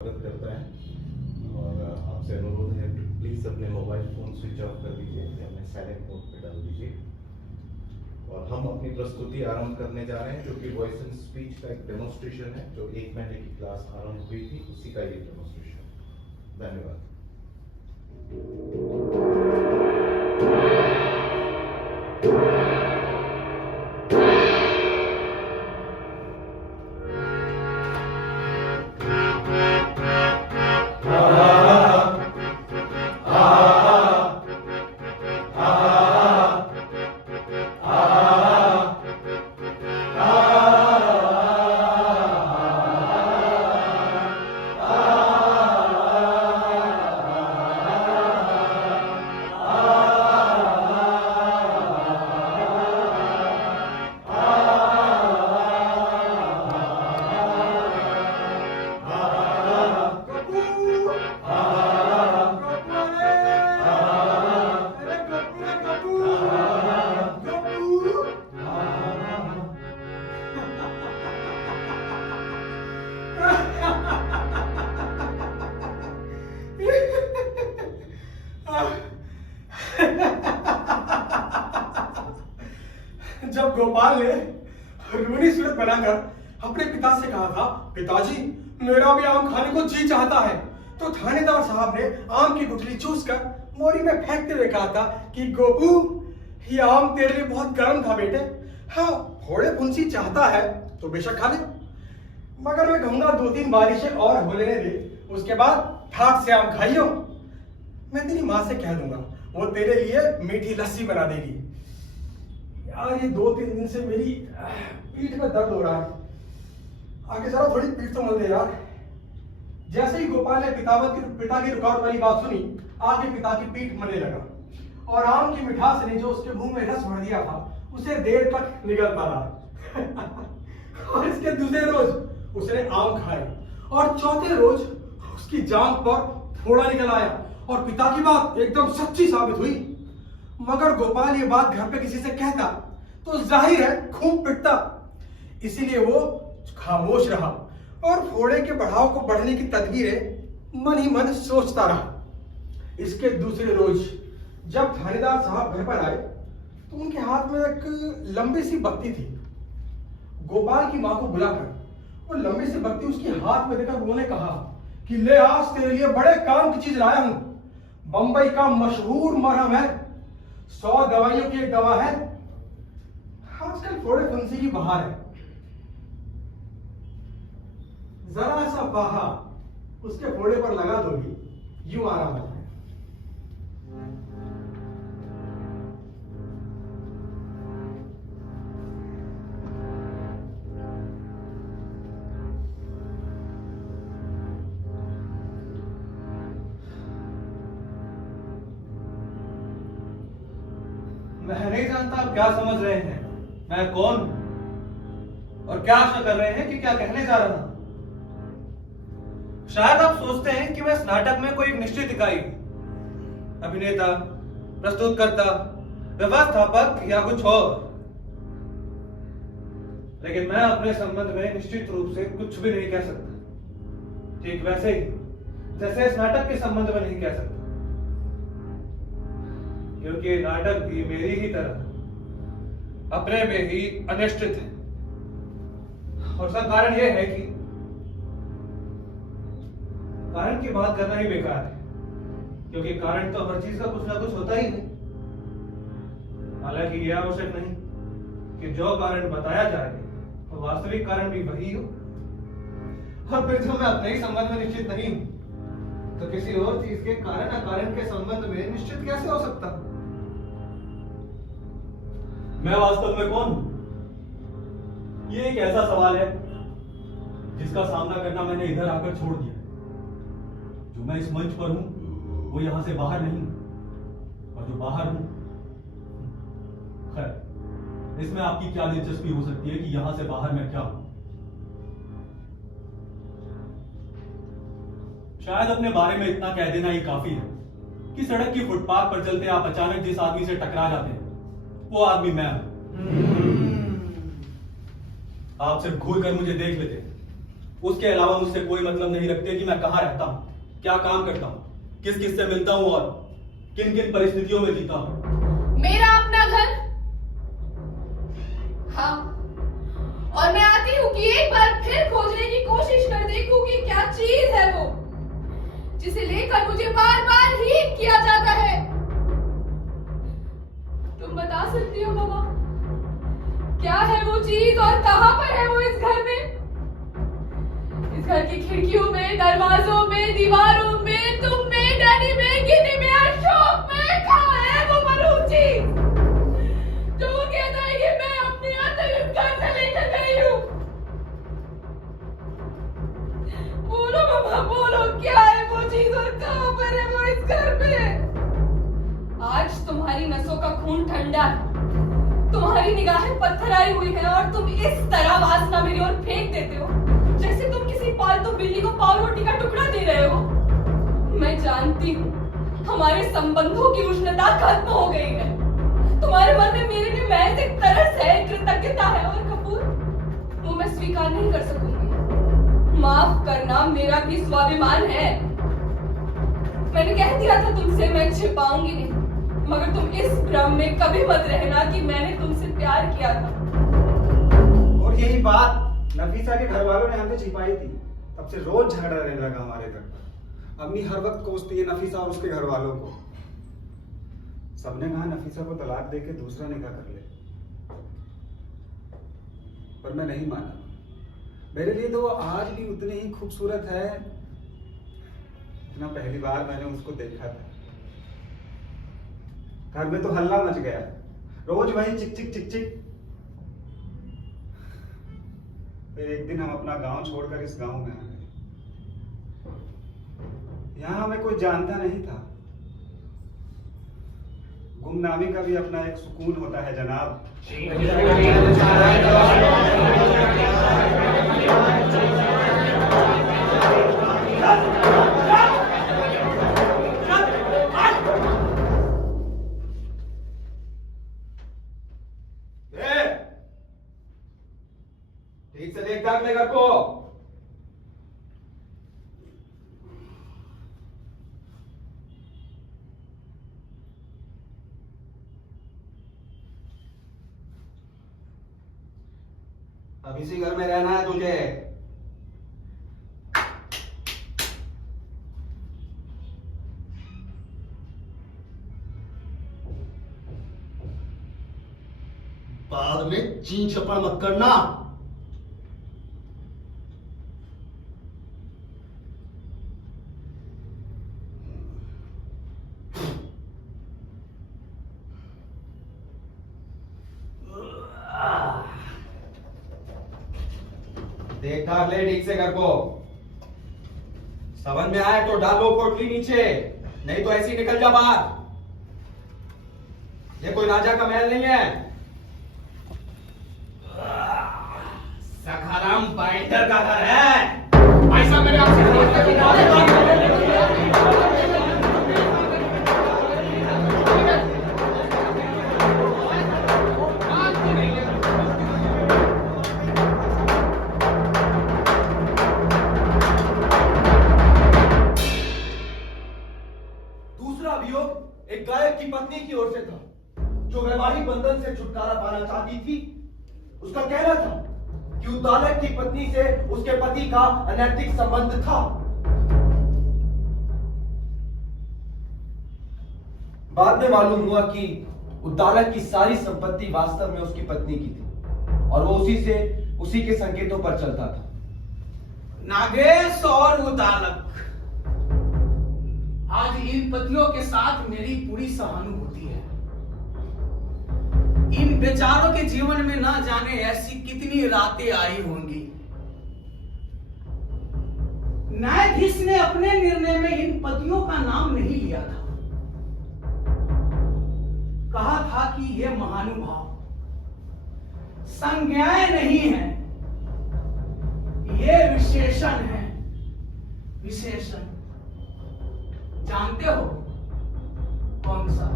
स्वागत करता है और आपसे अनुरोध है कि प्लीज़ अपने मोबाइल फ़ोन स्विच ऑफ कर दीजिए या अपने साइलेंट मोड पे डाल दीजिए। और हम अपनी प्रस्तुति आरंभ करने जा रहे हैं जो कि वॉइस एंड स्पीच का एक डेमोन्स्ट्रेशन है जो 1 महीने की क्लास आरंभ हुई थी, उसी का ये डेमोन्स्ट्रेशन। धन्यवाद। जब गोपाल ने रूनी सूरत बनाकर अपने पिता से कहा था, पिताजी मेरा भी आम खाने को जी चाहता है, तो थानेदार साहब ने आम की गुठली चूस कर मोरी में फेंकते हुए कहा था कि गोपू ये आम तेरे लिए बहुत गर्म था बेटे, हाँ थोड़े फुंसी चाहता है तो बेशक खा ले, मगर मैं कहूंगा 2-3 बारिशें और हो लेने दे, उसके बाद ठाक से आम खाइयो। मैं तेरी माँ से कह दूंगा वो तेरे लिए मीठी लस्सी बना देगी। यार ये 2-3 दिन से मेरी पीठ में दर्द हो रहा है, आगे जरा थोड़ी पीठ तो मल दे यार। जैसे ही गोपाल ने पिता की रुकावट वाली बात सुनी, आगे पिता की पीठ मलने लगा और आम की मिठास ने जो उसके मुंह में रस भर दिया था उसे देर तक निगलता रहा। और इसके दूसरे रोज उसने आम खाए और चौथे रोज उसकी जांघ पर फोड़ा निकल आया और पिता की बात एकदम सच्ची साबित हुई। मगर गोपाल ये बात घर पे किसी से कहता तो जाहिर है खूब पिटता, इसीलिए वो खामोश रहा और फोड़े के बढ़ाव को बढ़ने की तदबीरें मन ही मन सोचता रहा। इसके दूसरे रोज जब थानेदार साहब घर पर आए तो उनके हाथ में एक लंबी सी बत्ती थी। गोपाल की मां को बुलाकर वो लंबी सी बत्ती उसके हाथ में देकर उन्होंने कहा कि ले आज तेरे लिए बड़े काम की चीज लाया हूं, बंबई का मशहूर मरहम है, 100 दवाइयों की एक दवा है, आजकल फोड़े फुंसी की बहार है, जरा सा बाहा उसके फोड़े पर लगा दोगी यूं आराम आ जाए। मैं नहीं जानता आप क्या समझ रहे हैं, मैं कौन हूं और क्या आशा कर रहे हैं कि क्या कहने जा रहा हूं। शायद आप सोचते हैं कि मैं इस नाटक में कोई एक निश्चित इकाई हूं, अभिनेता, प्रस्तुतकर्ता, व्यवस्थापक या कुछ और, लेकिन मैं अपने संबंध में निश्चित रूप से कुछ भी नहीं कह सकता, ठीक वैसे ही जैसे इस नाटक के संबंध में नहीं कह सकता, क्योंकि ये नाटक भी मेरी ही तरह अपने में ही अनिश्चित है। और उसका कारण यह है कि कारण की बात करना ही बेकार है, क्योंकि कारण तो हर चीज का कुछ ना कुछ होता ही है। हालांकि यह आवश्यक नहीं कि जो कारण बताया जाए वो वास्तविक कारण भी वही हो, और फिर जो मैं अपने ही संबंध में निश्चित नहीं हूं तो किसी और चीज के कारण अकारण के संबंध में निश्चित कैसे हो सकता हूं। मैं वास्तव में कौन हूं? ये एक ऐसा सवाल है जिसका सामना करना मैंने इधर आकर छोड़ दिया। जो मैं इस मंच पर हूं वो यहां से बाहर नहीं, और जो बाहर हूं, खैर इसमें आपकी क्या दिलचस्पी हो सकती है कि यहां से बाहर मैं क्या हूं। शायद अपने बारे में इतना कह देना ही काफी है कि सड़क की फुटपाथ पर चलते आप अचानक जिस आदमी से टकरा जाते हैं वो आदमी मैं हूं। आप सिर्फ घूर कर मुझे देख लेते उसके अलावा मुझसे कोई मतलब नहीं रखते कि मैं कहाँ रहता हूँ, क्या काम करता हूँ, किस किस से मिलता हूँ और किन किन परिस्थितियों में जीता हूँ। मेरा अपना घर, हाँ, और मैं आती हूँ कि एक बार फिर खोजने की कोशिश कर देखूं कि क्या चीज है वो जिसे लेकर मुझे बार बार हीन किया जाता है। तुम बता सकती हो मामा, क्या है वो चीज और कहां पर है वो इस घर में? इस घर की खिड़कियों में, दरवाजों में, दीवारों में, तुम में, डैडी में, गिनी में, अशोक में, कहां है वो मरूद चीज जो वो कहता है कि मैं अपने अंदर इस घर से लेकर गई हूं? बोलो मामा, बोलो, क्या है वो चीज और कहां पर है वो इस घर में? आज तुम्हारी नसों का खून ठंडा है, तुम्हारी निगाहें पत्थराई हुई है और तुम इस तरह वासना मेरी ओर फेंक देते हो जैसे तुम किसी पालतू बिल्ली को पाव रोटी का टुकड़ा दे रहे हो। मैं जानती हूँ हमारे संबंधों की उष्णता खत्म हो गई है। तुम्हारे मन में मेरे लिए महज एक तरस है, कृतज्ञता है, और कपूर वो मैं स्वीकार नहीं कर सकूंगी। माफ करना, मेरा भी स्वाभिमान है। मैंने कह दिया था तुमसे मैं छिपाऊंगी नहीं, मगर तुम इस भ्रम में कभी मत रहना कि मैंने तुमसे प्यार किया था। और यही बात नफीसा के घर वालों ने हमसे छिपाई थी, तब से रोज झगड़ा रहने लगा हमारे घर पर। अम्मी हर वक्त कोसती है नफीसा और उसके घर वालों को। सबने कहा नफीसा को तलाक देके दूसरा निकाह कर ले, पर मैं नहीं माना। मेरे लिए तो वो आज भी उतनी ही खूबसूरत है जितना पहली बार मैंने उसको देखा था। घर में तो हल्ला मच गया, रोज वही चिक चिक चिक चिक। फिर एक दिन हम अपना गांव छोड़कर इस गांव में आ गए। यहां हमें कोई जानता नहीं था। गुमनामी का भी अपना एक सुकून होता है जनाब। ठीक से देखता अपने घर को। अब इसी घर में रहना है तुझे। बाद में चीं चपड़ मत करना। देखा ले ठीक से घर को। समझ में आए तो डालो पोटली नीचे, नहीं तो ऐसे ही निकल जा बाहर। ये कोई राजा का महल नहीं है। सखाराम बाइंडर का घर है। ऐसा मेरे दूसरा अभियोग एक गायक की पत्नी की ओर से था, जो वैवाहिक बंधन से छुटकारा पाना चाहती थी। उसका कहना था कि उद्दालक की पत्नी से उसके पति का अनैतिक संबंध था। बाद में मालूम हुआ कि उद्दालक की सारी संपत्ति वास्तव में उसकी पत्नी की थी और वो उसी के संकेतों पर चलता था। नागेश और उद्दालक, आज इन पतियों के साथ मेरी पूरी सहानुभूति है। इन बेचारों के जीवन में ना जाने ऐसी कितनी रातें आई होंगी। न्यायाधीश ने अपने निर्णय में इन पतियों का नाम नहीं लिया था। कहा था कि ये महानुभाव संज्ञाएं नहीं है, ये विशेषण है। विशेषण जानते हो कौन सा?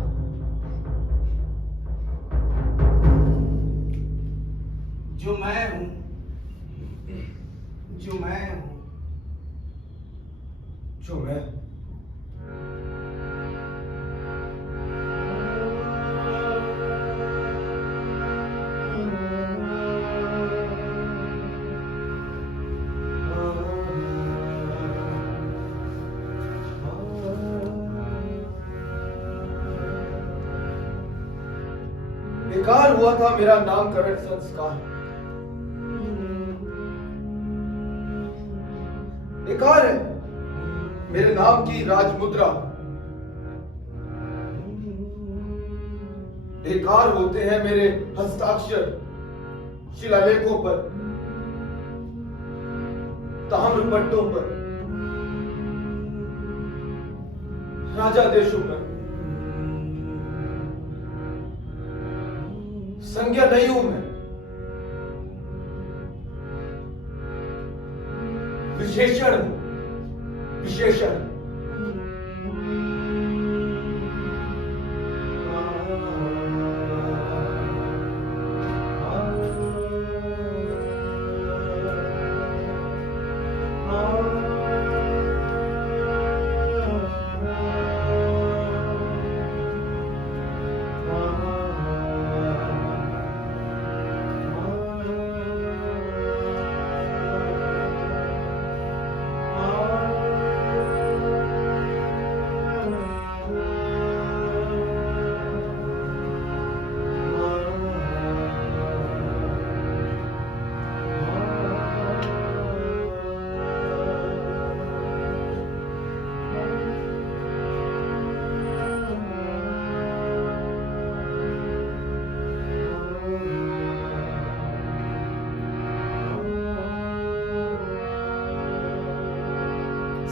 जो मैं हूं, जो मैं हूं, जो मैं बेकार हुआ था मेरा नामकरण संस्कार, बेकार है मेरे नाम की राजमुद्रा, बेकार होते हैं मेरे हस्ताक्षर शिलालेखों पर, ताम्र पट्टों पर, राजादेशों पर। संज्ञा नहीं हूं मैं, विशेषण हूं, विशेषण।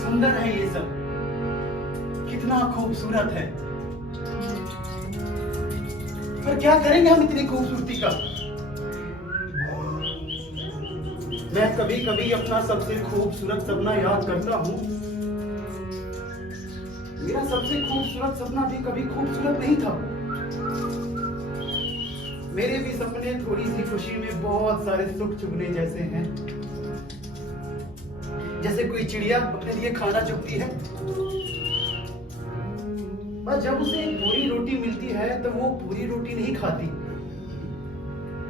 सुंदर है ये सब, कितना खूबसूरत है। पर क्या करेंगे हम इतनी खूबसूरती का? मैं कभी कभी अपना सबसे खूबसूरत सपना याद करता हूं। मेरा सबसे खूबसूरत सपना भी कभी खूबसूरत नहीं था। मेरे भी सपने थोड़ी सी खुशी में बहुत सारे सुख चुगने जैसे हैं। जैसे कोई चिड़िया अपने लिए खाना चुगती है, पर जब उसे एक पूरी रोटी मिलती है तो वो पूरी रोटी नहीं खाती,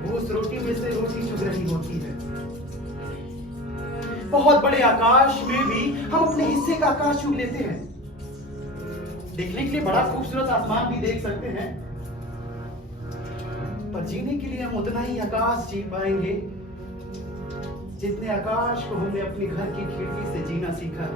वो उस रोटी में से रोटी चुग रही होती है। बहुत बड़े आकाश में भी हम अपने हिस्से का आकाश चुग लेते हैं। देखने के लिए बड़ा खूबसूरत आसमान भी देख सकते हैं, पर जीने के लिए हम उतना ही आकाश जी पाएंगे जितने आकाश को हमने अपने घर की खिड़की से जीना सीखा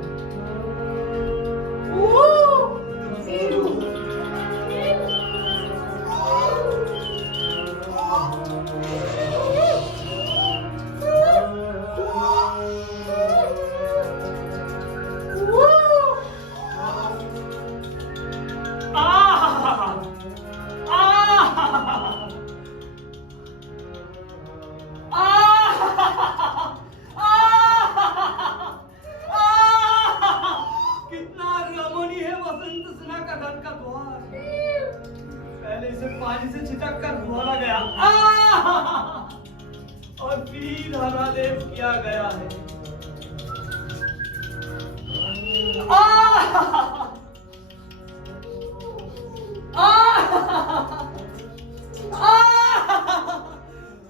पहले इसे पानी से छिटक कर धुआला गया और फिर हरा लेप किया गया है।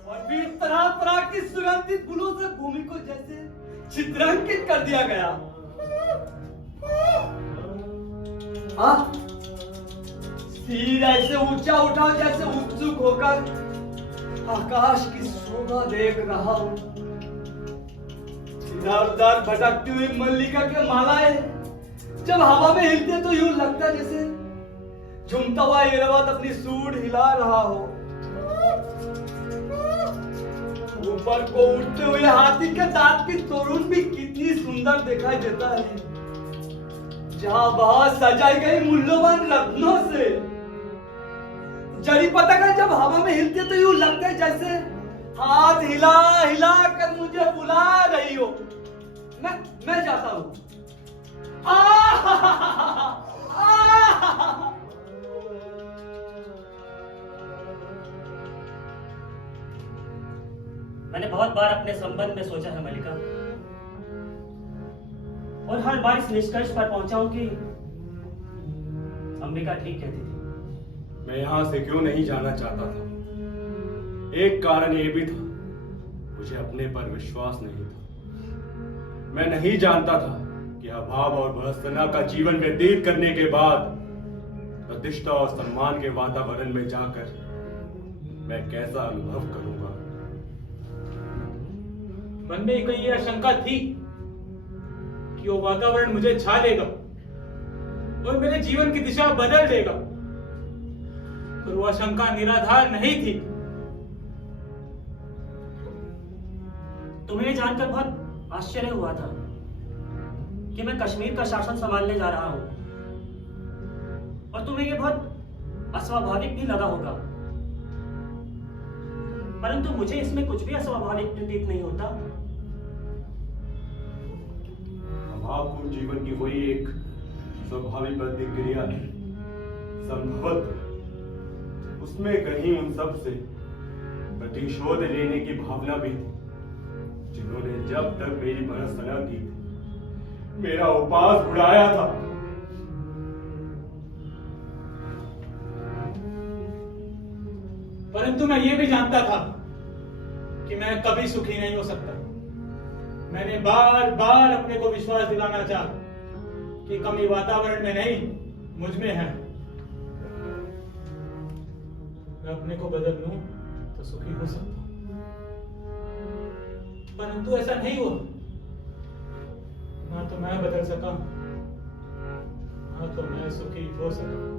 और फिर तरह तरह की सुगंधित फूलों से भूमि को जैसे चित्रांकित कर दिया गया। सिर ऐसे ऊंचा उठा जैसे उत्सुक होकर आकाश की शोभा देख रहा हूं। इधर उधर भटकती हुई मल्लिका के मालाएं जब हवा में हिलते तो यूं लगता जैसे झूमता हुआ ऐरावत अपनी सूंड हिला रहा हो। ऊपर को उठते हुए हाथी के दांत की तोरण भी कितनी सुंदर दिखाई देता है, जहां बहुत सजाई गई मूल्यवान रत्नों से। जड़ी पतंगा जब हवा में हिलते तो यूं लगता है जैसे हाथ हिला हिला कर मुझे बुला रही हो। मैं जाता हूं। मैंने बहुत बार अपने संबंध में सोचा है मल्लिका, हर बार इस निष्कर्ष पर पहुंचा हूं कि अंबिका ठीक कहती थी। मैं यहां से क्यों नहीं जाना चाहता था, एक कारण ये भी था, मुझे अपने पर विश्वास नहीं था। मैं नहीं जानता था कि अभाव और भर्त्सना का जीवन व्यतीत करने के बाद प्रतिष्ठा और सम्मान के वातावरण में जाकर मैं कैसा अनुभव करूंगा। मन में कोई यह आशंका थी कि वो वातावरण मुझे छा लेगा और मेरे जीवन की दिशा बदल देगा, पर वो आशंका निराधार नहीं थी। तुम्हें जानकर बहुत आश्चर्य हुआ था कि मैं कश्मीर का शासन संभालने जा रहा हूं, और तुम्हें यह बहुत अस्वाभाविक भी लगा होगा, परंतु मुझे इसमें कुछ भी अस्वाभाविक प्रतीत नहीं होता। अभावपूर्ण जीवन की वही एक स्वाभाविक प्रतिक्रिया है, संभवतः उसमें कहीं उन सब से प्रतिशोध लेने की भावना भी थी जिन्होंने जब तक मेरी भर्त्सना की थी, मेरा उपवास उड़ाया था। परंतु मैं ये भी जानता था कि मैं कभी सुखी नहीं हो सकता। मैंने बार बार अपने को विश्वास दिलाना चाहा कि कमी वातावरण में नहीं, मुझ में है। मैं अपने को बदल लूं तो सुखी हो सकता, परंतु ऐसा नहीं हुआ। ना तो मैं बदल सका, ना तो मैं सुखी हो सका।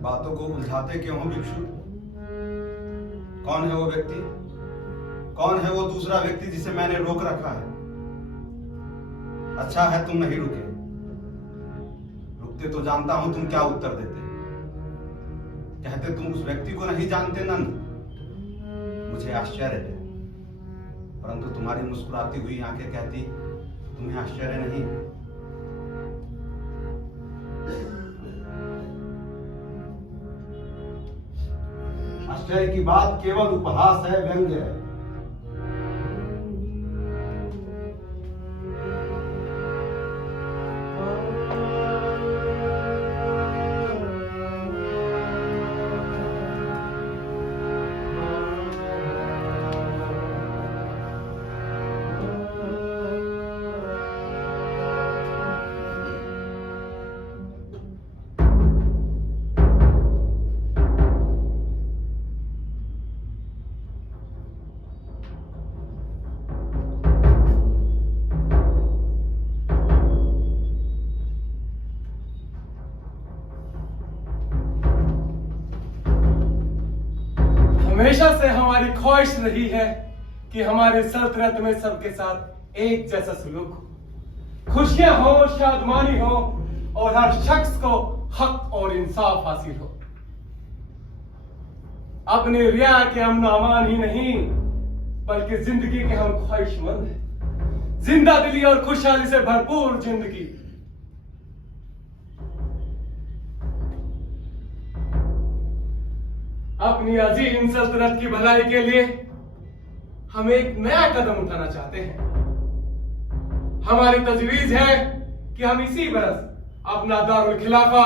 बातों को उलझाते क्यों हो भिक्षु? कौन है वो व्यक्ति? कौन है वो दूसरा व्यक्ति जिसे मैंने रोक रखा है? अच्छा है तुम नहीं रुके। रुकते तो जानता हूं तुम क्या उत्तर देते। कहते तुम उस व्यक्ति को नहीं जानते नंद। मुझे आश्चर्य है, परंतु तुम्हारी मुस्कुराती हुई आंखें कहती तुम्हें आश्चर्य नहीं। आश्चर्य की बात केवल उपहास है, व्यंग्य है। हमेशा से हमारी ख्वाहिश रही है कि हमारे सल्तनत में सबके साथ एक जैसा सलूक हो, खुशियां हो, शादमानी हो और हर शख्स को हक और इंसाफ हासिल हो। अपने रिया के अमन अमान ही नहीं बल्कि जिंदगी के हम ख्वाहिशमंद हैं। जिंदा दिली और खुशहाली से भरपूर जिंदगी। अपनी अजीम सल्तनत की भलाई के लिए हम एक नया कदम उठाना चाहते हैं। हमारी तजवीज है कि हम इसी बरस अपना दारुल खिलाफा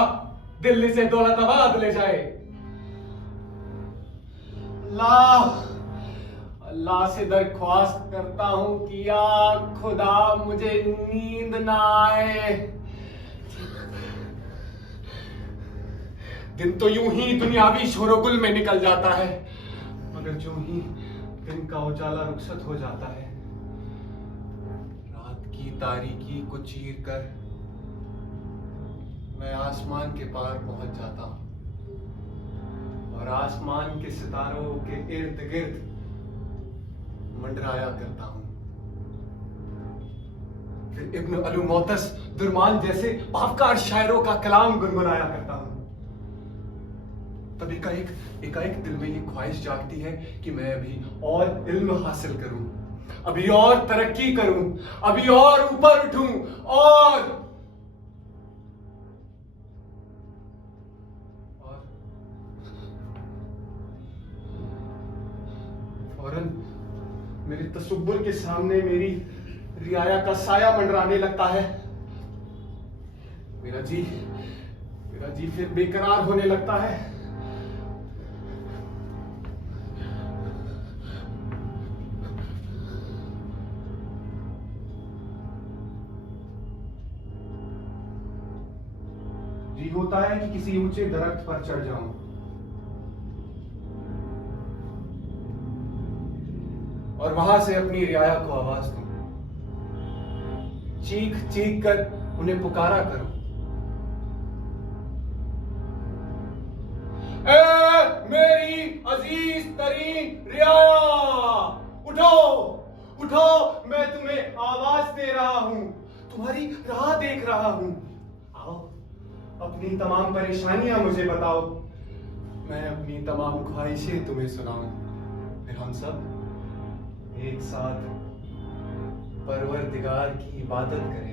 दिल्ली से दौलताबाद ले जाए। अल्लाह से दरख्वास्त करता हूं कि या खुदा मुझे नींद ना आए। दिन तो यूं ही दुनियावी शोरगुल में निकल जाता है, मगर जो ही दिन का उजाला रुखसत हो जाता है, रात की तारीकी को चीर कर मैं आसमान के पार पहुंच जाता हूं और आसमान के सितारों के इर्द गिर्द मंडराया करता हूं। फिर इब्न अलू मोतस दुरमान जैसे बावकार शायरों का कलाम गुनगुनाया करता हूं। तब एकाएक दिल में ये ख्वाहिश जागती है कि मैं अभी और इल्म हासिल करूं, अभी और तरक्की करूं, अभी और ऊपर उठूं और फौरन मेरे तसव्वुर के सामने मेरी रियाया का साया मंडराने लगता है। मेरा जी फिर बेकरार होने लगता है। जी होता है कि किसी ऊंचे दरख्त पर चढ़ जाऊं और वहां से अपनी रियाया को आवाज दूं, चीख चीख कर उन्हें पुकारा करूं, ए मेरी अजीज तरीन रियाया, उठो उठो, मैं तुम्हें आवाज दे रहा हूं, तुम्हारी राह देख रहा हूं, आओ अपनी तमाम परेशानियां मुझे बताओ, मैं अपनी तमाम ख्वाहिशें तुम्हें सुनाऊं, फिर हम सब एक साथ परवरदिगार की इबादत करें।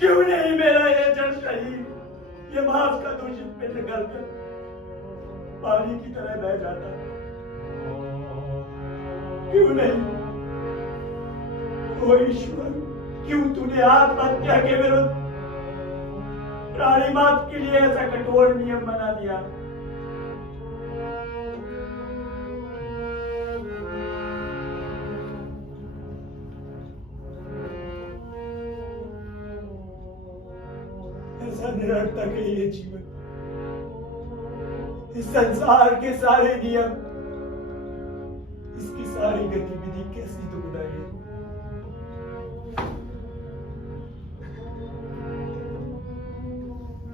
क्यों नहीं मेरा ये जड़ शहीद, ये माफ का दूषित पिंड गलकर पानी की तरह बह जाता? क्यों नहीं? ओ ईश्वर, क्यों तूने आत्महत्या के विरुद्ध प्राणी मात्र के लिए ऐसा कठोर नियम बना दिया? ऐसा निरर्थक है ये जीवन, इस संसार के सारे नियम, इसकी सारी गतिविधि कैसी दुखदाई है।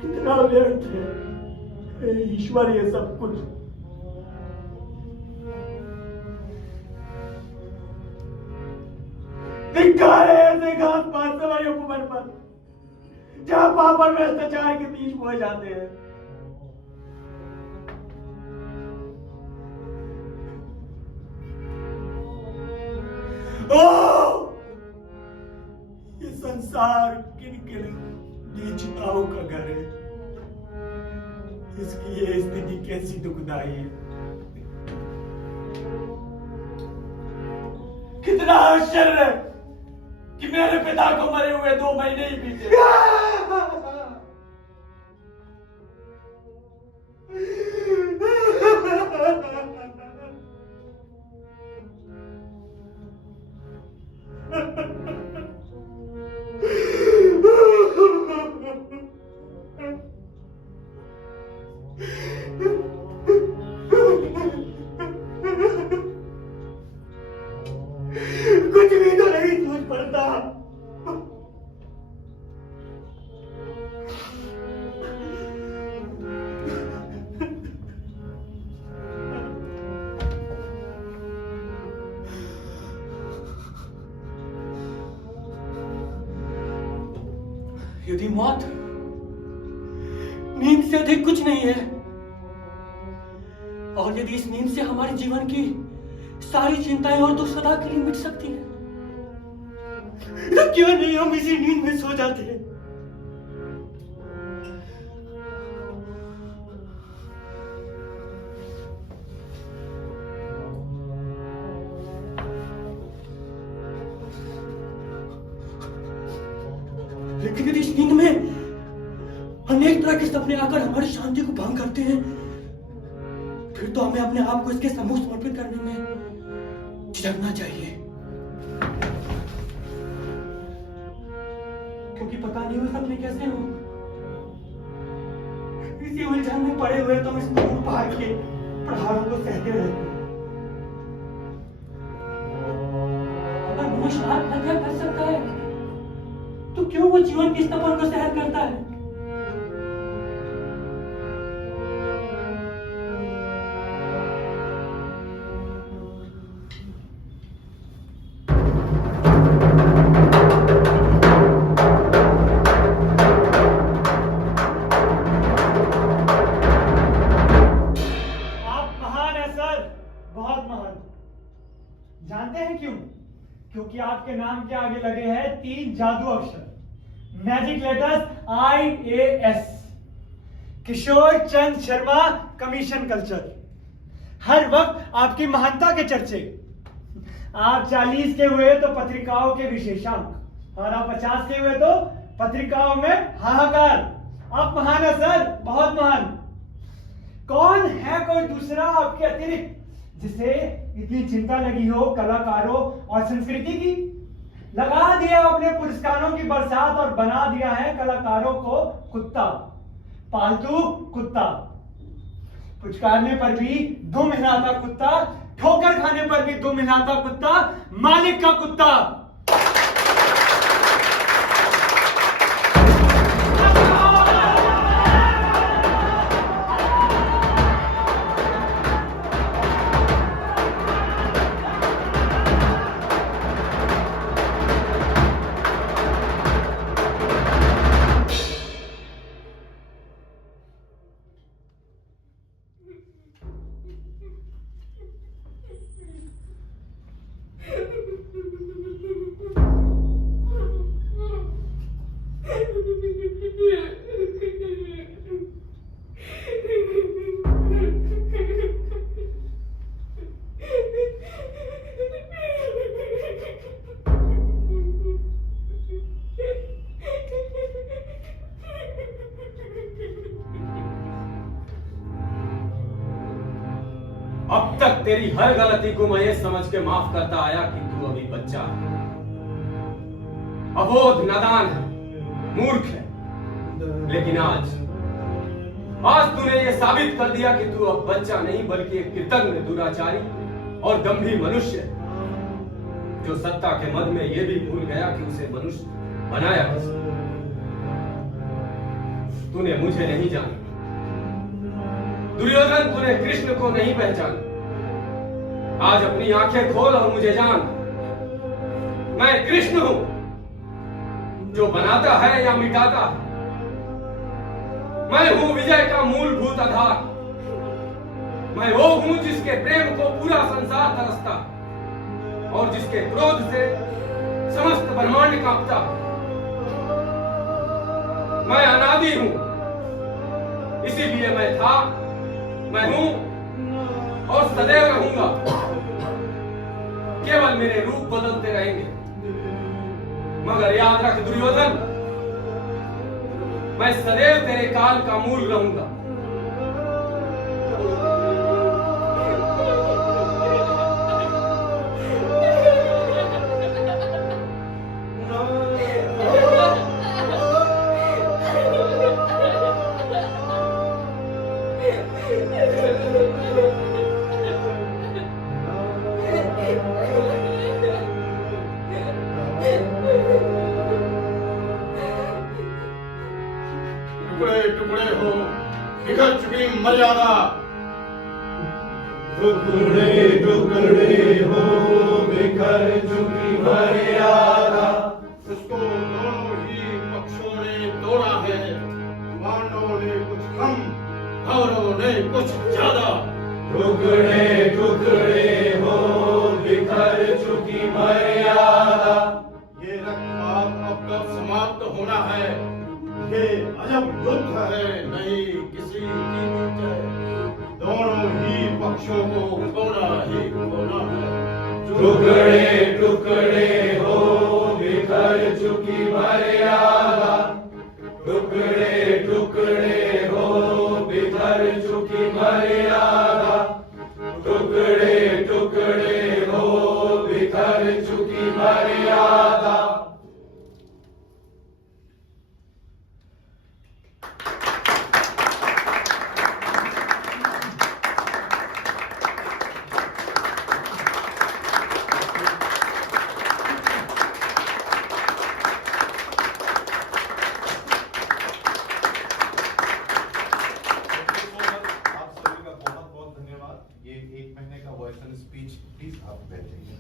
कितना व्यर्थ है हे ईश्वर ये सब कुछ। धिक्कार है ऐसे घात पात सवाई उपवन पर, जहां पाप और भ्रष्टाचार के बीच बोए जाते हैं। ओ! ये संसार किन किन नीचताओं का घर है, इसकी ये स्थिति कैसी दुखदाई है। कितना आश्चर्य है कि मेरे पिता को मरे हुए 2 महीने ही बीते। कुछ भी तो नहीं सूझ पड़ता। यदि मौत नींद से अधिक कुछ नहीं है, और यदि इस नींद से हमारे जीवन की सारी चिंताएं और तो सदा के लिए मिट सकती है, तो क्यों नहीं हम इसी नींद में सो जाते हैं? लेकिन यदि इस नींद में अनेक तरह के सपने आकर हमारी शांति को भंग करते हैं, फिर तो हमें अपने आप को इसके सम्मुख समर्पित करने में झिझकना चाहिए, क्योंकि पता नहीं वो सपने कैसे हो। इसी उलझन में पड़े हुए तो हम इस दूर पहाड़ के प्रहारों को सहते रहते हैं। अगर मनुष्य आत्महत्या कर सकता है तो क्यों वो जीवन की इस तपन को सहन करता है? जानते हैं क्यों? क्योंकि आपके नाम के आगे लगे हैं 3 जादू अक्षर, मैजिक लेटर्स IAS, किशोर चंद शर्मा कमीशन कल्चर। हर वक्त आपकी महानता के चर्चे। आप 40 के हुए तो पत्रिकाओं के विशेषांक, और आप 50 के हुए तो पत्रिकाओं में हाहाकार। आप महान है सर, बहुत महान। कौन है कोई दूसरा आपके अतिरिक्त जिसे इतनी चिंता लगी हो कलाकारों और संस्कृति की? लगा दिया अपने पुरस्कारों की बरसात और बना दिया है कलाकारों को कुत्ता, पालतू कुत्ता। पुचकारने पर भी दुम हिलाता कुत्ता, ठोकर खाने पर भी दुम हिलाता कुत्ता, मालिक का कुत्ता। अब तक तेरी हर गलती को मैं ये समझ के माफ करता आया कि तू अभी बच्चा है, अबोध, नादान है, मूर्ख है। लेकिन आज तूने ये साबित कर दिया कि तू अब बच्चा नहीं बल्कि एक कृतज्ञ, दुराचारी और दंभी मनुष्य है, जो सत्ता के मद में ये भी भूल गया कि उसे मनुष्य बनाया किसने। तूने मुझे नहीं जाना दुर्योधन, तूने कृष्ण को नहीं पहचाना। आज अपनी आंखें खोल और मुझे जान, मैं कृष्ण हूं, जो बनाता है या मिटाता है। मैं हूं विजय का मूलभूत आधार। मैं वो हूं जिसके प्रेम को पूरा संसार तरसता और जिसके क्रोध से समस्त ब्रह्मांड कांपता। मैं अनादि हूं, इसीलिए मैं था, मैं हूं और सदैव रहूंगा। केवल मेरे रूप बदलते रहेंगे, मगर याद रख दुर्योधन, मैं सदैव तेरे काल का मूल रहूंगा। टुकड़े टुकड़े हो बिखर चुकी मर्यादा, टुकड़े टुकड़े हो बिखर चुकी मर्यादा। उसको दोनों ही पक्षों ने तोड़ा है, पांडवों ने कुछ कम, कौरवों ने कुछ ज्यादा। टुकड़े टुकड़े हो बिखर चुकी मर्यादा, ये रक्त होना है। ये अजब युद्ध है, नहीं किसी की विजय। दोनों ही पक्षों को खोना ही खोना है। टुकड़े टुकड़े हो बिखर चुकी मर्यादा, टुकड़े टुकड़े हो बिखर चुकी मर्यादा, टुकड़े टुकड़े हो बिखर चुकी मर्यादा। आप सभी का बहुत बहुत धन्यवाद। ये 1 महीने का वॉइस एंड स्पीच, प्लीज आप बैठिए।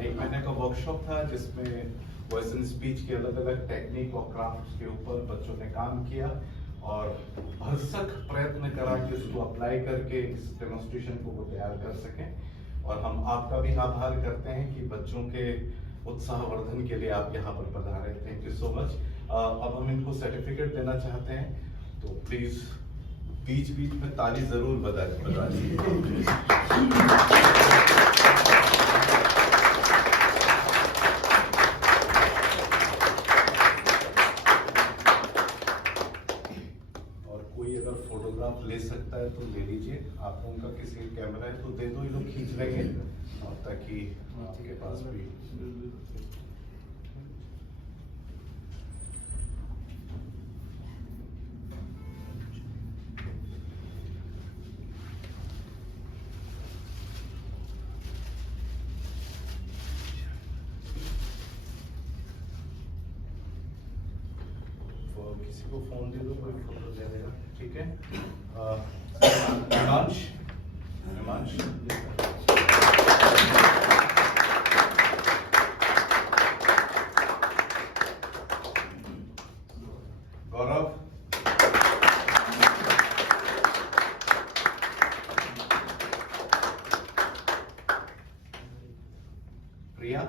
1 महीने का वर्कशॉप था जिसमें वॉइस एंड स्पीच के अलग अलग टेक्निक और क्राफ्ट्स के ऊपर बच्चों ने काम किया और भरसक प्रयत्न करा कि उसको अप्लाई करके इस डेमोन्स्ट्रेशन को वो तैयार कर सकें। और हम आपका भी आभार करते हैं कि बच्चों के उत्साहवर्धन के लिए आप यहाँ पर पधारे। Thank you so much. अब हम इनको सर्टिफिकेट देना चाहते हैं, तो प्लीज बीच बीच में ताली जरूर बजाइए। और कोई अगर फोटोग्राफ ले सकता है तो ले लीजिए। आपको उनका किसी कैमरा है तो दे दो, ये लोग खींच लेंगे और ताकि आपके पास भी किसी को फोन दे दो, कोई फोटो दे देगा। ठीक है। हिमांश, हिमांश गौरव, प्रिया,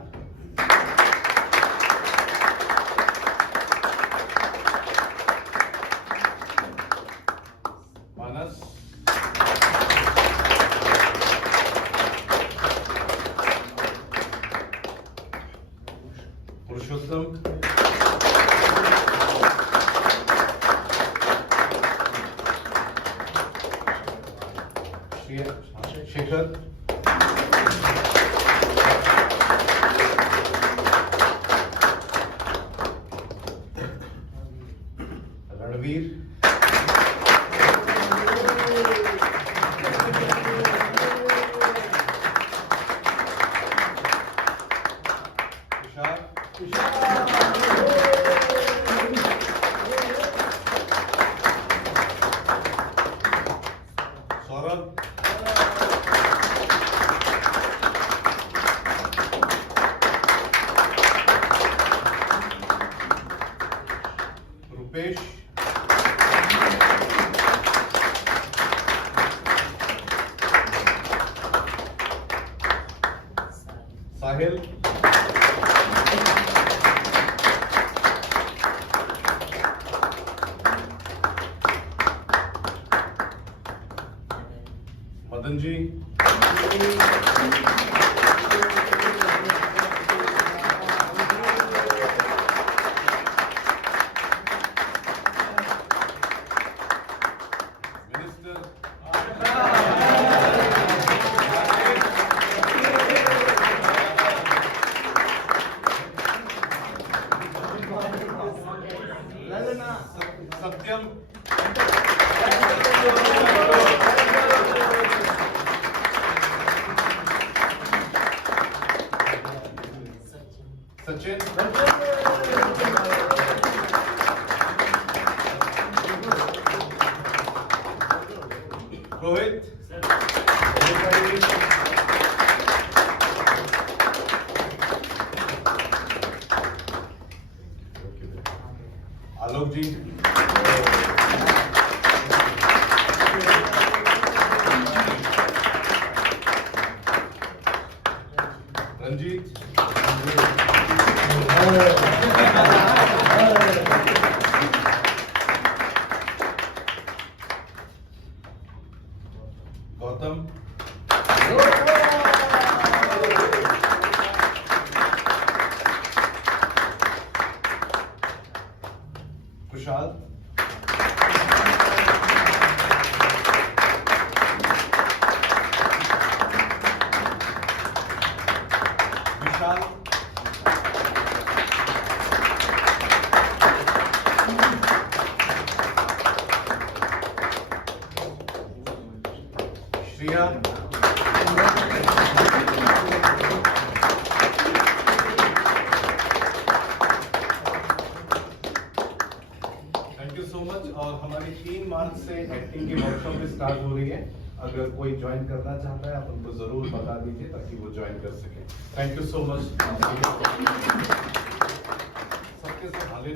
मानस, पुरुषोत्तम, शेखर, रणवीर, सौरभ, रुपेश, साहिल, मदन जी, सत्यम, सचिन, रोहित, आलोक ji, Ranjit, Khushhal. Vishal. Shriya. Thank you so much. और हमारी 3 मार्च से एक्टिंग की वर्कशॉप भी स्टार्ट हो रही है। अगर कोई ज्वाइन करना चाहता है आप उनको जरूर बता दीजिए ताकि वो ज्वाइन कर सके। Thank you so much. सबके सब हाले